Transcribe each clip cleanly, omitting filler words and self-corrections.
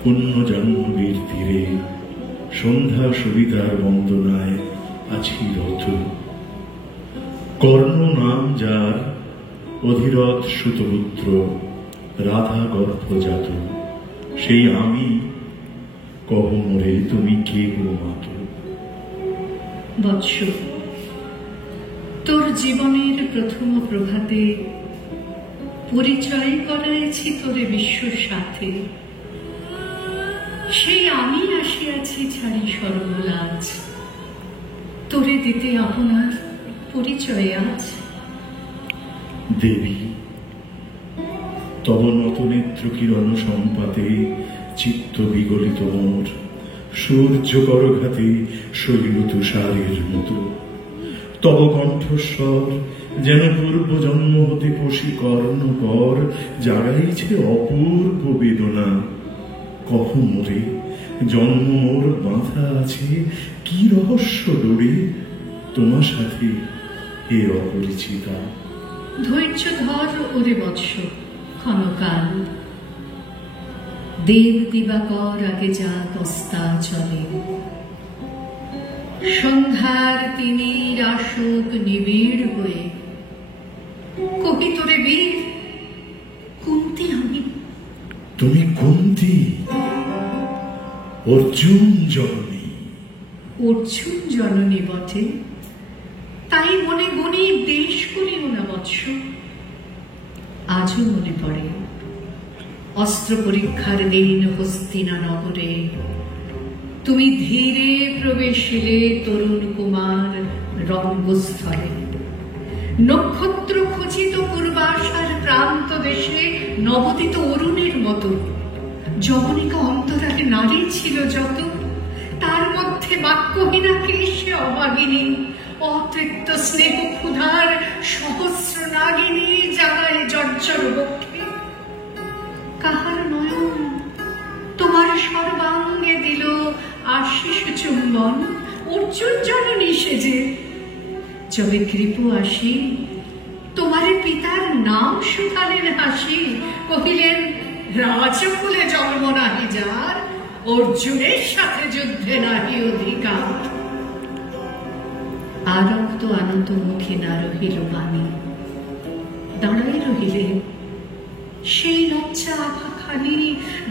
পুণ্য জাহ্নবীর তীরে সন্ধ্যা সবিতার বন্দনায় আছি রত। কর্ণ নাম যার, অধিরথ সুতপুত্র, রাধা গর্ভজাত, সেই আমি। কহ মোরে তুমি কে গো মাত? বৎস, তোর জীবনের প্রথম প্রভাতে পরিচয় করাইছি তোরে বিশ্বর সাথে। সেই আমি আসিয়াছি ছাড়ি সর্বলাজ, তোরে দিতে আপনার পরিচয় আজ। দেবী, তব নত নেত্র কিরণ সম্পাতে চিত্ত বিগলিত মোর, সূর্য করঘাতে শৈল তুষারের মতো। তব কণ্ঠস্বর যেন পূর্ব জন্ম হতে পশি কর্ণকর জাগাইছে অপূর্ব বেদনা। কহ মোরে, জন্ম মোর বাঁধা আছে কি রহস্য ডোরে তোমার সাথে হে অপরিচিতা? ধৈর্য ধর ওরে বৎস ক্ষণকাল, দেব দিবাকর আগে যা কস্তা চলে। সন্ধ্যার তিমির আসুক নিবিড় হয়ে, কবি তোরে বীর কুন্তি আমি। তুমি কুন্তি, অর্জুন জননী। অর্জুন জননী বটে, তাই মনে মনে দেশ করিও না বৎস। আজও মনে পড়ে অস্ত্র পরীক্ষার দিন হস্তিনা নগরে, তুমি ধীরে প্রবেশিলে তরুণ কুমার রঙ্গস্থলে। নক্ষত্র খচিত পূর্বাশার প্রান্ত দেশে নবদিত অরুণের মতো যবনিকা অন্তরালে নারী ছিল যত, তার মধ্যে বাক্যহীনা কেশে অভাগিনী, অতৃপ্ত স্নেহ ক্ষুধার সহস্র নাগিনী জাগায় জর্জর বক্ষে। কাহার নয়ন তোমার সর্বাঙ্গে দিল আশিস চুম্বন, অর্জুন জননী সেজে। যবে কৃপু আসি তোমার পিতার নাম শুধালেন হাসি, কহিলেন রাজকুলে জন্ম নাহি যার, অর্জুনের সাথে যুদ্ধে নাহি অধিকার। আরক্ত আনত মুখে না রহিল বাণী, দাঁড়াই রহিলে সেই লজ্জা আভা খানি।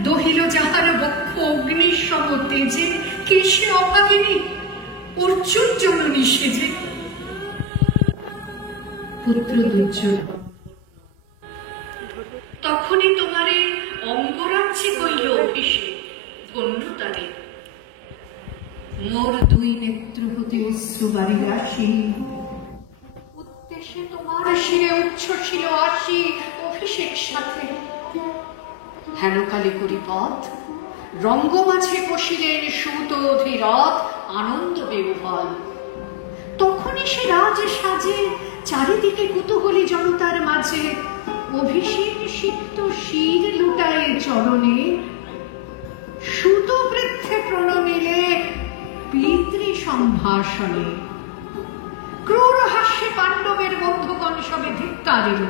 দহিল যাহার বক্ষ অগ্নির সম তেজে, কেশে অভাগিনী অর্জুন জননী সেজে। পুত্র দুর্যোধন তখনই তোমারে অঙ্গরাজ্যে কইল অভিষেক, ধন্য তারে। মোর দুই নেত্র হতে অশ্রু বাড়ি আসি, উদ্দেশ্যে তোমার শিরে উচ্ছ্বসিল আসি অভিষেক সাথে। হেনকালে করি পথ রঙ্গমাঝে বসিলেন সুত অধিরথ আনন্দ বেউহল। তখনই সে রাজ সাজে চারিদিকে কুতূহলী জনতার মাঝে, অভিষেক সিক্ত শির লুটায় চরণে, সুত বৃদ্ধে প্রণমিলে পিতৃ সম্ভাষণে। ক্রূর হাস্যে পাণ্ডবের বন্ধুগণ সবে ধিক্কারিল,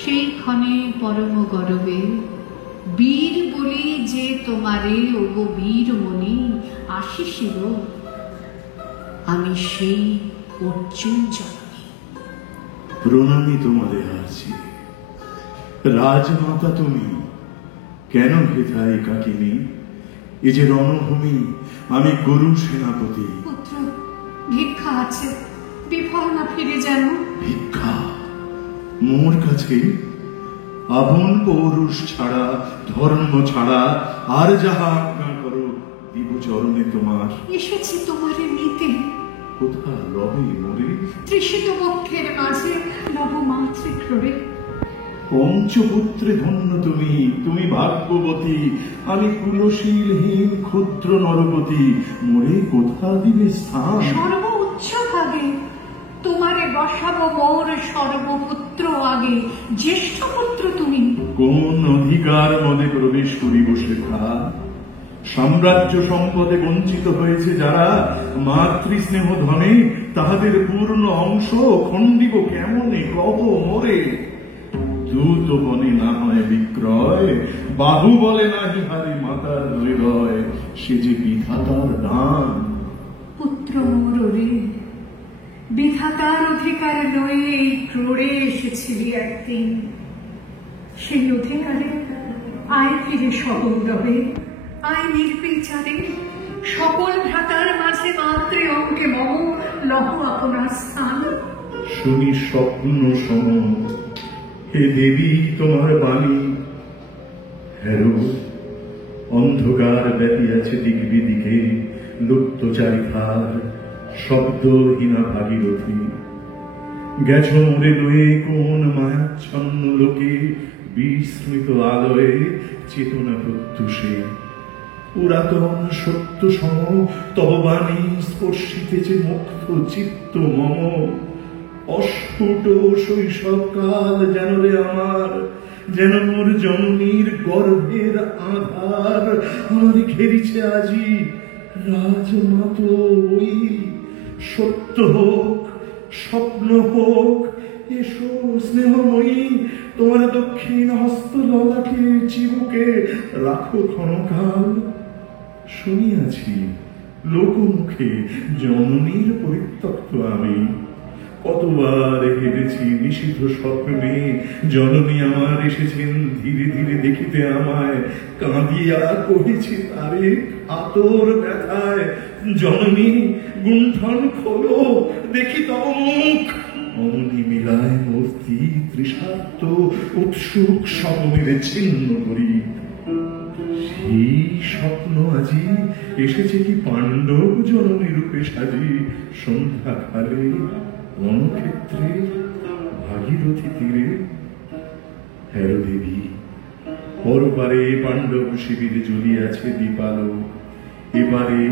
সেই ক্ষণে পরম গরবে বীর বলি যে তোমারে ওগো বীরমণি আসিছিল, আমি সেই অর্জুন জননী। প্রণামী তোমাদের আছি রাজমাতা, তুমি কেন ভেথায় কাকিনী? এ যে রণভূমি, আমি গরু সেনাপতি। পুত্র, ভিক্ষা আছে, বিফল না ফিরে যেন। ভিক্ষা মোর কাছে? আপন পৌরুষ ছাড়া, ধর্ম ছাড়া আর যাহা আজ্ঞা করো দিব চরণে তোমার। এসেছি তোমারে নিতে। কোথা রবে মোরে? তৃষিত বক্ষের মাঝে নব মাতৃক্রোড়ে। পঞ্চপুত্রে ধন্য তুমি, তুমি ভাগ্যবতী, আমি কুলশীলহীন ক্ষুদ্র নরপতি। মোরে কোথা দিবে স্থান? সর্ব উচ্চ ভাগে তোমারে বসাবো মোর সর্বপুত্র আগে। জ্যেষ্ঠ পুত্র তুমি। কোন অধিকার মনে প্রবেশ করিব শেখা? সাম্রাজ্য সম্পদে বঞ্চিত হয়েছে যারা, মাতৃস্নেহ ধনে তাহাদের পূর্ণ অংশ খণ্ডিব কেমনে? কব মোরে। দ্রুত বনে না হয় বিক্রয়, বাহু বলে নাহি হারি মাতার হৃদয়, সে যে বিধাতার দান। পুত্র মোর রে, বিধাতার অধিকার নয় এই ক্রোড়ে এসেছিলি একদিন, সেই অধিকারে আয় ফিরে সগৌরবে, আয় নির্বিচারে, সকল ভ্রাতার মাঝে মাত্রে অঙ্কে মম লহ আপনার স্থান। শুনি স্বপ্ন সম হে দেবী তোমার বাণী, হেরো অন্ধকার ব্যাপিয়াছে দিক বিদিকে, লুপ্ত চারিধার শব্দহীনা ভাগীরথী। গেছ মোরে লয়ে কোন মায়াচ্ছন্ন লোকে, বিস্মৃত আলোয় চেতনা প্রত্যুষে। পুরাতন সত্য সম তব বাণী স্পর্শিতেছে মুক্ত চিত্ত মম। অস্ফুট শৈশবকাল যেন রে আমার, যেন মোর জননীর গর্ভের আধার। আমার ঘেরিছে আজি রাজমাত ওই, সত্য হোক স্বপ্ন হোক এসো স্নেহময়ী, তোমার দক্ষিণ হস্ত ললাটে চিবুকে রাখো ক্ষণকাল। শুনিয়াছি লোকমুখে জননীর পরিত্যক্ত আমি, কতবার হেরেছি নিষিদ্ধ স্বপ্নে, জননী আমার এসেছেন ধীরে ধীরে দেখিতে আমায়। কাঁদিয়া কহেছি তারে আতর ব্যথায়, জননী গুণ্ঠন খোলো দেখি তব মুখ। অমনি মিলায় মূর্তি তৃষার্ত উৎসুক সমমের ছিন্ন করি। সেই স্বপ্ন আজি এসেছে কি পাণ্ডব জননী রূপে সাজি। সন্ধ্যা কালে রণক্ষেত্রে ভাগীরথী তীরে, হেরো দেবী পরপারে পাণ্ডব শিবিরে জ্বলিয়াছে দীপালোক। এবারে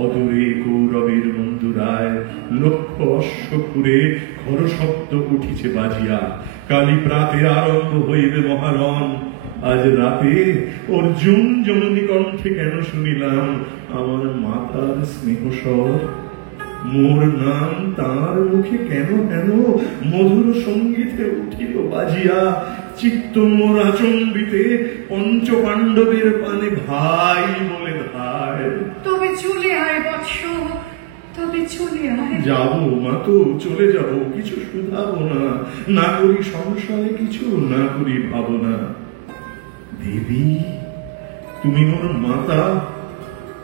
অদূরে কৌরবের মন্দুরায় লক্ষ অশ্ব খুরে খর শব্দ উঠিছে বাজিয়া। কালী প্রাতে আরম্ভ হইবে মহারণ। আজ রাতে অর্জুন জননী কণ্ঠে কেন শুনিলাম আমার মাতার স্নেহস্বর। মোর নাম তার মুখে কেন কেন মধুর সঙ্গীতে উঠিল বাজিয়া। চিত্ত মোর আচম্বিতে পঞ্চ পাণ্ডবের পানে ভাই বলে ভাই। তবে চলে আয় বৎস, তবে চলে আয়। যাবো মা তো চলে যাব, কিছু শুধাবো না, না করি সংশয় কিছু, না করি ভাবনা। দেবী তুমি মোর মাতা,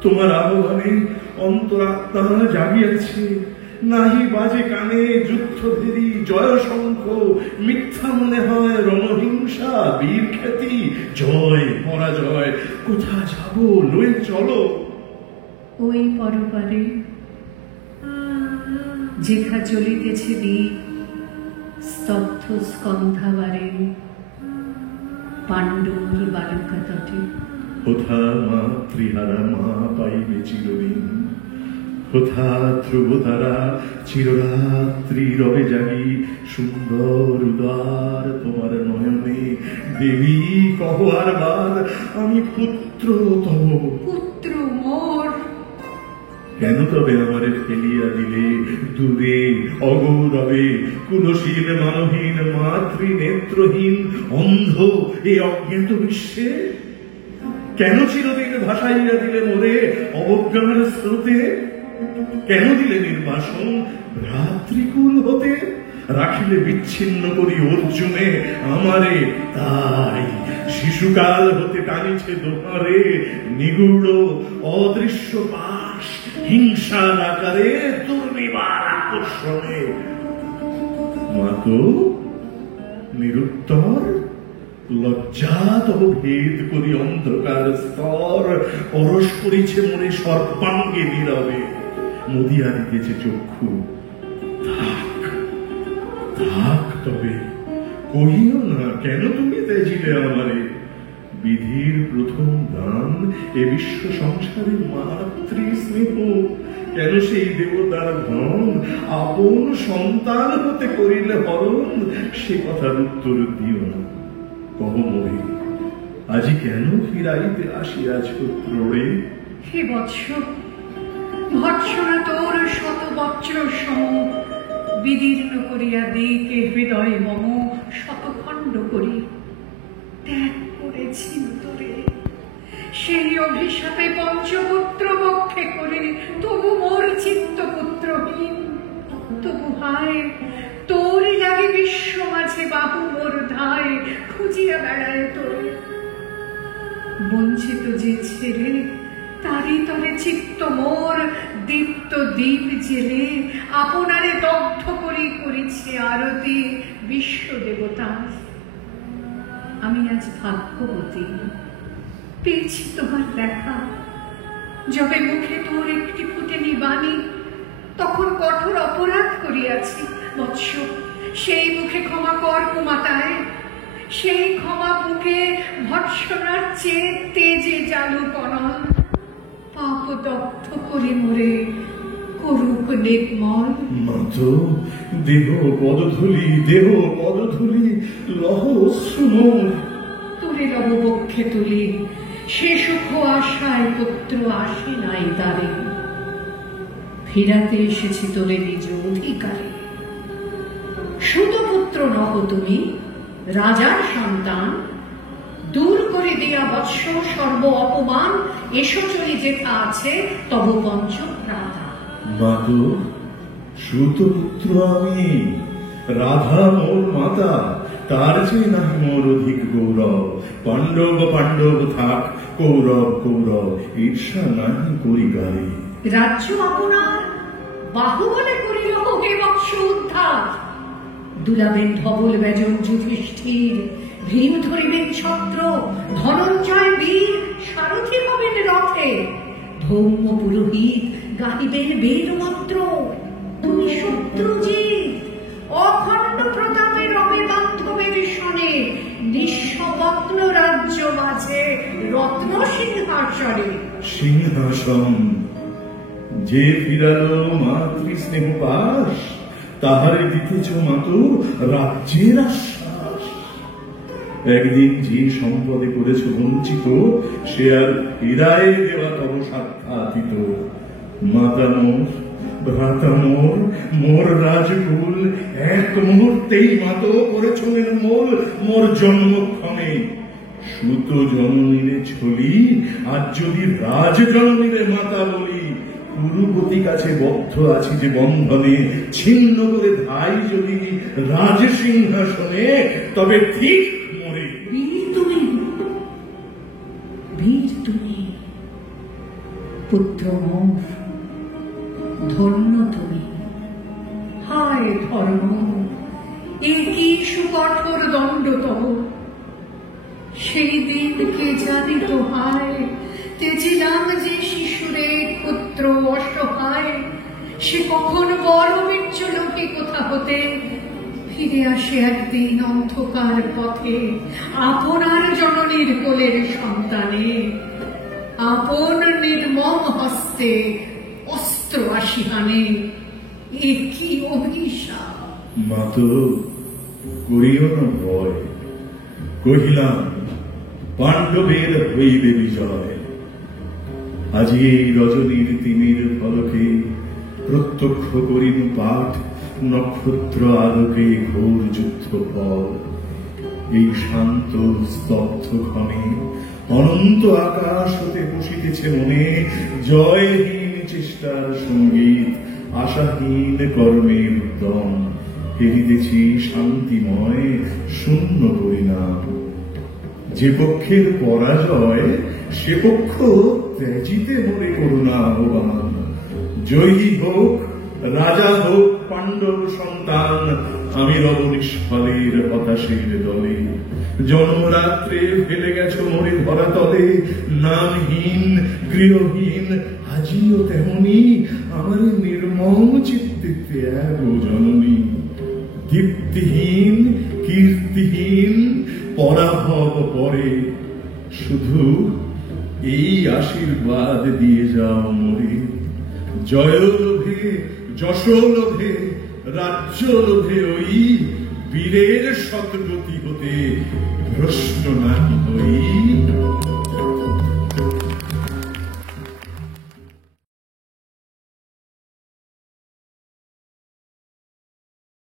তোমার আহ্বানে অন্তরাত্মা জাগিয়াছে। নাহি বাজে কানে যুদ্ধ ভেরি জয় শঙ্খ, মিথ্যা মনে হয় রণহিংসা বীর খ্যাতি জয় পরাজয়। কোথা যাব লয়ে চলো। ওই পরপারে যেখা চলিতেছে দ্বীপ স্তব্ধ স্কন্ধাবারে, পাণ্ডুর বালুকা তটে। কোথা মাতৃহারা মা পাইবে চিরদিন, কোথা ধ্রুব তারা চিররাত্রি রবে জাগি। সুন্দর উদার তোমার নয়নে দেবী কহ আর বার, আমি পুত্র তব। পুত্র মোর কেন তবে আমারে ফেলিয়া দিলে দূরে অগৌরবে, কুলশীল মানহীন মাতৃ নেত্রহীন অন্ধ এ অজ্ঞাত বিশ্বে। কেন চিরদিন ভাসাইয়া দিলে মোরে অবজ্ঞার স্রোতে, কেন দিলে নির্বাসন ভ্রাতৃকুল হতে। রাখিলে বিচ্ছিন্ন করি অর্জুনে আমারে, তাই শিশুকাল হতে টানিছে দোহারে নিগূঢ় অদৃশ্য পাশ হিংসার আকারে দুর্নিবার আকর্ষণে। মাতো নিরুত্তর লজ্জা তব ভেদ করি অন্ধকার স্তর। পরশ করিছে মনে সর্বাঙ্গে নীরবে, মুদিয়া দিতেছে চক্ষু। থাক থাক তবে কহিও না কেন তুমি তেজিলে আমারে। বিধির প্রথম দান এ বিশ্ব সংসারে মাতৃ স্নেহ, কেন সেই দেবতার ধন আপন সন্তান হতে করিলে হরণ। সে কথার উত্তর দিও না, কহ মোরে আজি কেন ফিরাইতে আসিয়াছ ক্রোড়ে। হে বৎস, ভৎসনা তোর শত বৎসর সম বিদীর্ণ করিয়া দিকে হৃদয় মম শতখণ্ড করি। করেছিল তোরে, সেই অভিশাপে পঞ্চপুত্র বক্ষে করে তবু মোর চিত্ত পুত্রহীন। তবু হায় তোর লাগে বিশ্ব মাঝে বাহু মোর ধায় খুঁজিয়া বেড়ায় তোরে। বঞ্চিত যে ছেলে তারই তরে চিত্ত মোর দীপ্ত দ্বীপ জেলে আপনারে দগ্ধ করি করেছে আরতি বিশ্ব দেবতার। আমি আজ ভাগ্যবতী, পেয়েছি তোমার দেখা। যবে মুখে তোর একটি ফুটেনি বাণী, তখন কঠোর অপরাধ করিয়াছি বৎস। সেই মুখে ক্ষমা কর কুমাতায়, সেই ক্ষমা বুকে ভৎসনার চেয়ে তেজে জালু কনল। পাপ দগ্ধ করে মোরে করুক নির্মল। মাতো দেহ পদধূলি, দেহ পদধূলি লহ অশ্রুমোর। তোরে লব বক্ষে তুলি, সে সুখ আশায় পুত্র আসে নাই তারে। ফিরাতে এসেছি তোরে নিজ অধিকারে। সুতপুত্র নহ তুমি, রাজার সন্তান। দূর করে দিয়া বৎস সর্ব অপমান, এসো চলি যেথা আছে তব পঞ্চপ্রাতা। মাতো সুতপুত্র আমি, রাধা মোর মাতা, তার চেয়ে নাহি মোর অধিক গৌরব। পাণ্ডব পাণ্ডব থাক, কৌরব কৌরব ঈর্ষা নাহি করি গায়ে। রাজ্য আপনার বাহুবলে করিল হে বৎস উদ্ধার। দুলাবেন ধবল বেজন যুধিষ্ঠির, ভীম ধরিবেন ছত্র, ধনঞ্জয় বীর সারথি হবেন রথে। ধৌম পুরোহিত গাহিবেন বেদ মন্ত্র। তুমি শত্রুজিৎ অখণ্ড প্রতাপে রবে বান্ধবের শনে, নিঃস্বপ্ন রাজ্য মাঝে রত্ন সিংহাসনে। সিংহাসন যে ফিরালো মাতৃ স্নেহ পাশ, তাহারে দিতেছ মাতো রাজ্যের আশ্বাস। একদিন যে সম্পদে করেছ বঞ্চিত, সে আর হীরায় দেওয়া তব সাক্ষাতীত। মাতা মোর, ভ্রাতা মোর, মোর রাজকুল এক মুহূর্তেই মাতো করেছ নির্মূল মোর জন্মক্ষণে। সুত জননীরে ছলি, আজ যদি রাজ জননীরে মাতা বলি। কুরুপতি কাছে বদ্ধ আছি যে বন্ধনে, ছিন্ন করে ধাই যদি রাজ সিংহাসনে, তবে ঠিক মরে। বীর তুমি, বীর তুমি, পুত্র মোর ধন্য তুমি। হায় ধর্ম, এ কি সুকঠোর দণ্ড তব। সেই দিন কে জানি তো হায়, তেজিলাম যে শিশুরে ক্ষুদ্র অসহায়। সে কখন বড় বিচ্ছ লোকে কোথা হতে ফিরে আসে একদিন অন্ধকার পথে, আপনার জননীর কোলের সন্তানে। আপন নির্মম হস্তে অস্ত্র আসিহানে, এ কি অভিশাপ। মাতো করিও না ভয়, কহিলাম পাণ্ডবের হইবে বিজয়। আজি এই রজনীর তিমির ফলকে প্রত্যক্ষ করিনু পাঠ, নক্ষত্র আলোকে ঘোর যুদ্ধ ফল। এই শান্ত স্তব্ধ ক্ষণে অনন্ত আকাশ হতে বসিতেছে মনে, জয়হীন চেষ্টার সঙ্গীত, আশাহীন কর্মের উদ্যম। ফিরিতেছি শান্তিময় শূন্য পরিণাম। যে পক্ষের পরাজয়, সে পক্ষ ত্যাজিতে মনে করুণা আহ্বান। জয়ী হোক, রাজা হোক পাণ্ডব সন্তান, আমি রব নিষ্ফলের হতাশের দলে। জন্মরাত্রে ফেলে গেছো মরে ধরা তলে, নামহীন গৃহহীন আজিও তেমনি আমার নির্মম চিত্তে ত্যাগ জননী। দীপ্তিহীন কীর্তিহীন পরাভব পরে, শুধু এই আশীর্বাদ দিয়ে যাও মোরে। জয় লোভে, যশ লোভে, রাজ্য লোভে ওই বীরের সৎগতি হতে ভ্রষ্ট নাহি হই।